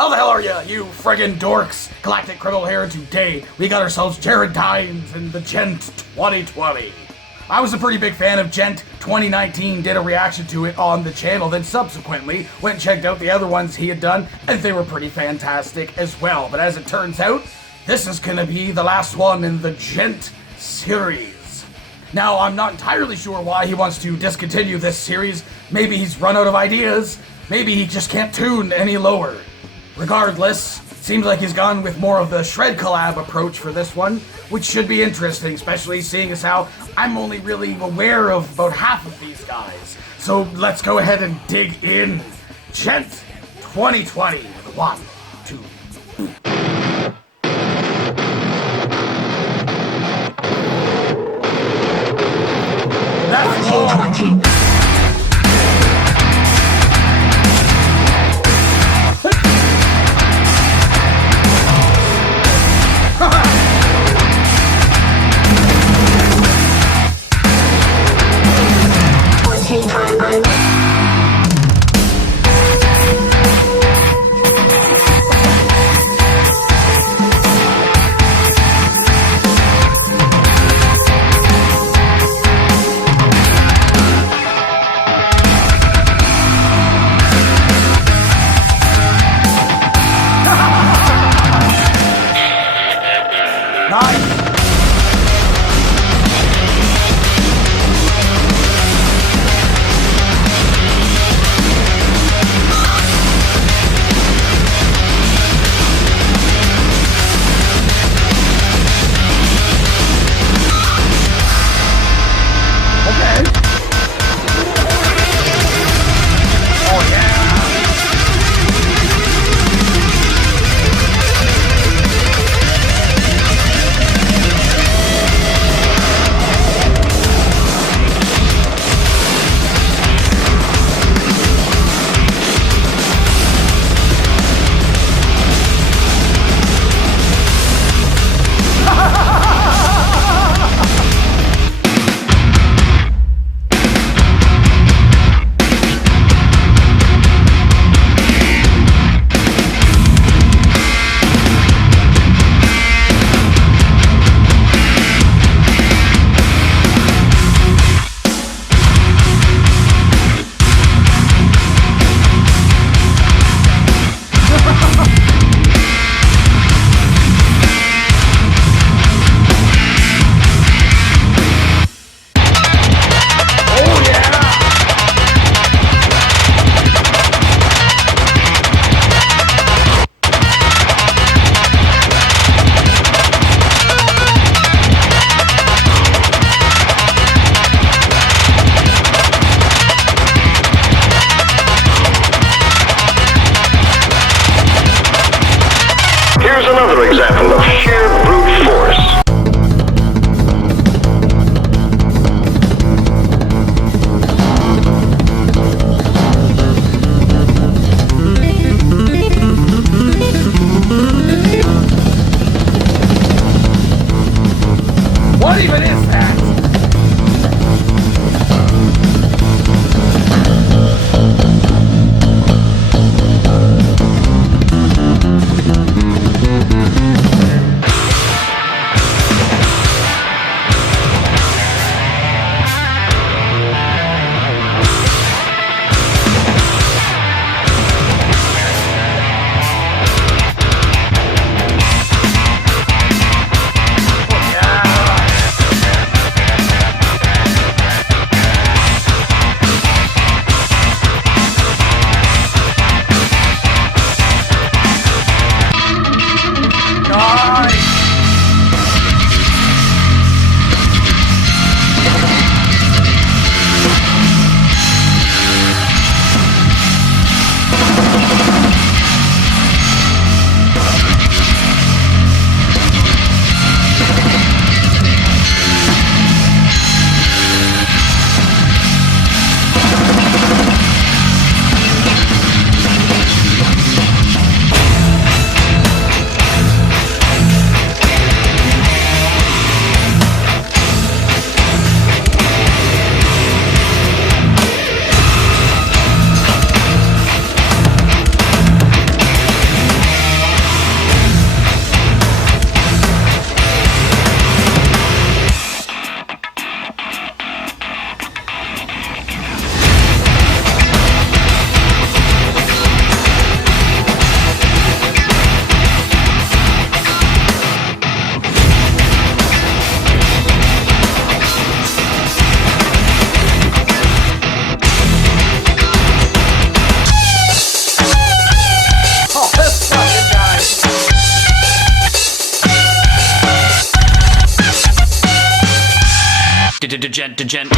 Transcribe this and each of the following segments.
How the hell are ya, you friggin' dorks? Galactic Criminal here. Today, we got ourselves Jared Dines in the Djent 2020. I was a pretty big fan of Djent 2019, did a reaction to it on the channel, then subsequently went and checked out the other ones he had done, and they were pretty fantastic as well. But as it turns out, this is gonna be the last one in the Djent series. Now, I'm not entirely sure why he wants to discontinue this series. Maybe he's run out of ideas. Maybe he just can't tune any lower. Regardless, seems like he's gone with more of the shred collab approach for this one, which should be interesting, especially seeing as how I'm only really aware of about half of these guys. So let's go ahead and dig in. Djent 2020 with 1, 2, 3. That's all. Djent.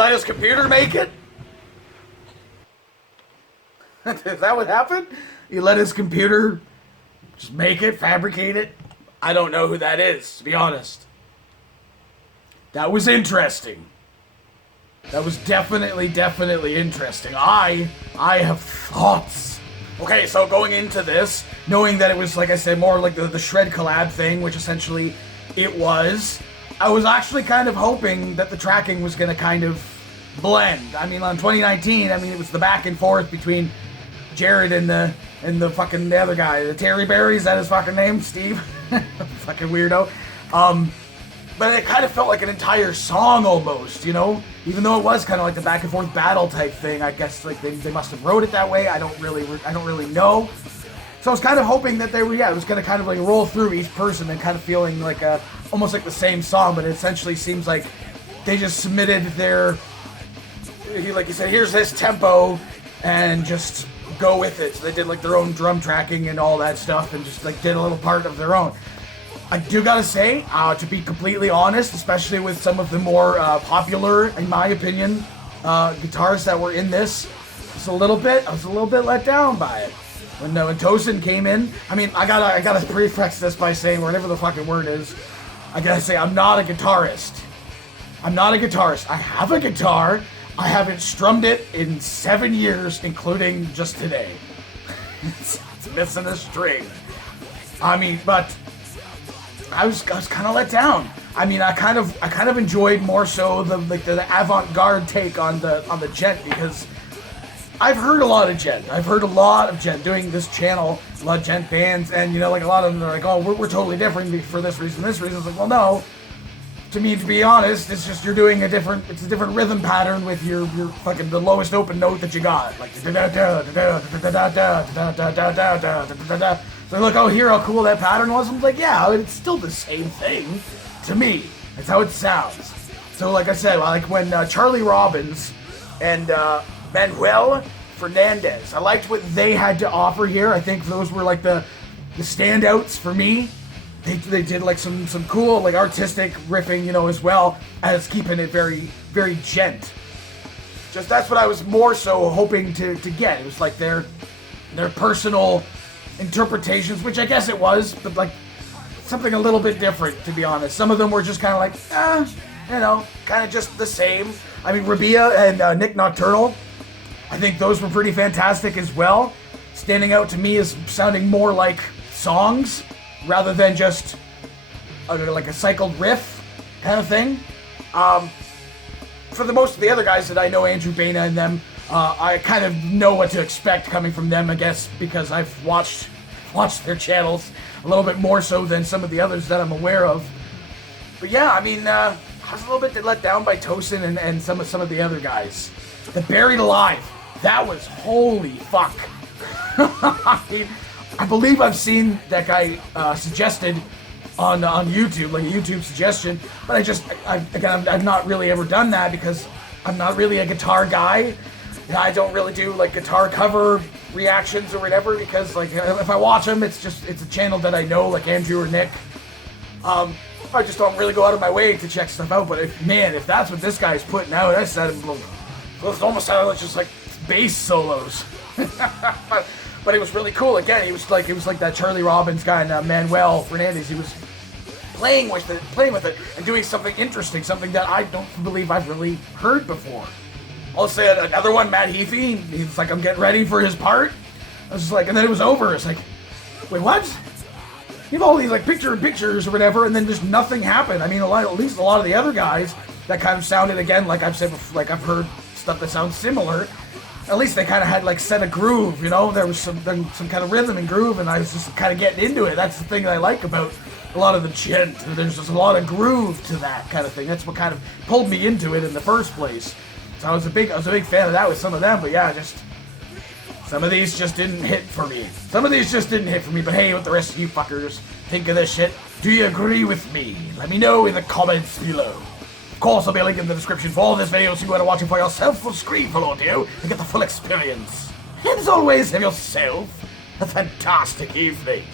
let his computer make it? Is that what happened? He let his computer just make it, fabricate it? I don't know who that is, to be honest. That was interesting. That was definitely interesting. I have thoughts. Okay, so going into this, knowing that it was, like I said, more like the Shred collab thing, which essentially it was, I was actually kind of hoping that the tracking was going to kind of blend. I mean, on 2019, I mean, it was the back and forth between Jared and the fucking the other guy, the Terry Berry, is that his fucking name? Steve? Fucking weirdo. But it kind of felt like an entire song almost, you know? Even though it was kind of like the back and forth battle type thing, I guess like they must have wrote it that way. I don't really know. So I was kind of hoping that it was gonna kind of like roll through each person and kind of feeling like almost like the same song, but it essentially seems like they just submitted like you said, here's this tempo, and just go with it. So they did like their own drum tracking and all that stuff, and just like did a little part of their own. I do gotta say, to be completely honest, especially with some of the more popular, in my opinion, guitarists that were in this, I was a little bit let down by it. When Tosin came in, I mean, I gotta preface this by saying, whatever the fucking word is, I gotta say, I'm not a guitarist. I'm not a guitarist. I have a guitar. I haven't strummed it in 7 years, including just today. It's missing a string. I mean, but I was kind of let down. I mean, I kind of enjoyed more so the avant-garde take on the Djent, because I've heard a lot of Djent. I've heard a lot of Djent doing this channel, a lot of Djent bands, and you know, like a lot of them are like, oh, we're totally different for this reason. It's like, well, no. To me, to be honest, it's just you're doing it's a different rhythm pattern with your fucking the lowest open note that you got, like so look, oh, hear how cool that pattern was. I'm like, yeah, it's still the same thing to me. That's how it sounds. So like I said, like when Charlie Robbins and Manuel Fernandez, I liked what they had to offer here. I think those were like the standouts for me. They did like some cool like artistic riffing, you know, as well as keeping it very Djent. Just that's what I was more so hoping to get. It was like their personal interpretations, which I guess it was, but like something a little bit different, to be honest. Some of them were just kind of like, you know, kind of just the same. I mean, Rabia and Nick Nocturnal, I think those were pretty fantastic as well. Standing out to me as sounding more like songs rather than just like a cycled riff kind of thing. For the most of the other guys that I know, Andrew Baina and them, I kind of know what to expect coming from them, I guess, because I've watched their channels a little bit more so than some of the others that I'm aware of. But yeah, I mean, I was a little bit let down by Tosin and some of the other guys. The Buried Alive, that was holy fuck. I mean, I believe I've seen that guy suggested on YouTube, like a YouTube suggestion, but I've not really ever done that because I'm not really a guitar guy. I don't really do like guitar cover reactions or whatever, because like if I watch them, it's a channel that I know, like Andrew or Nick. I just don't really go out of my way to check stuff out. But if that's what this guy's putting out, it almost sounded like just like bass solos. But it was really cool. Again, it was like that Charlie Robbins guy and Manuel Fernandez. He was playing with it, and doing something interesting, something that I don't believe I've really heard before. I'll say another one, Matt Heafy. He's like, I'm getting ready for his part. I was just like, and then it was over. It's like, wait, what? You have all these like pictures or whatever, and then just nothing happened. I mean, at least a lot of the other guys that kind of sounded, again, like I've said before, like I've heard stuff that sounds similar. At least they kind of had like set a groove, you know. There was some kind of rhythm and groove, and I was just kind of getting into it. That's the thing that I like about a lot of the Djent. There's just a lot of groove to that kind of thing. That's what kind of pulled me into it in the first place. So I was a big fan of that with some of them, but yeah, just some of these just didn't hit for me. But hey, what the rest of you fuckers think of this shit? Do you agree with me? Let me know in the comments below. Of course, I'll be a link in the description for all this video so you want to watch it for yourself full screen full audio and get the full experience. And as always, have yourself a fantastic evening.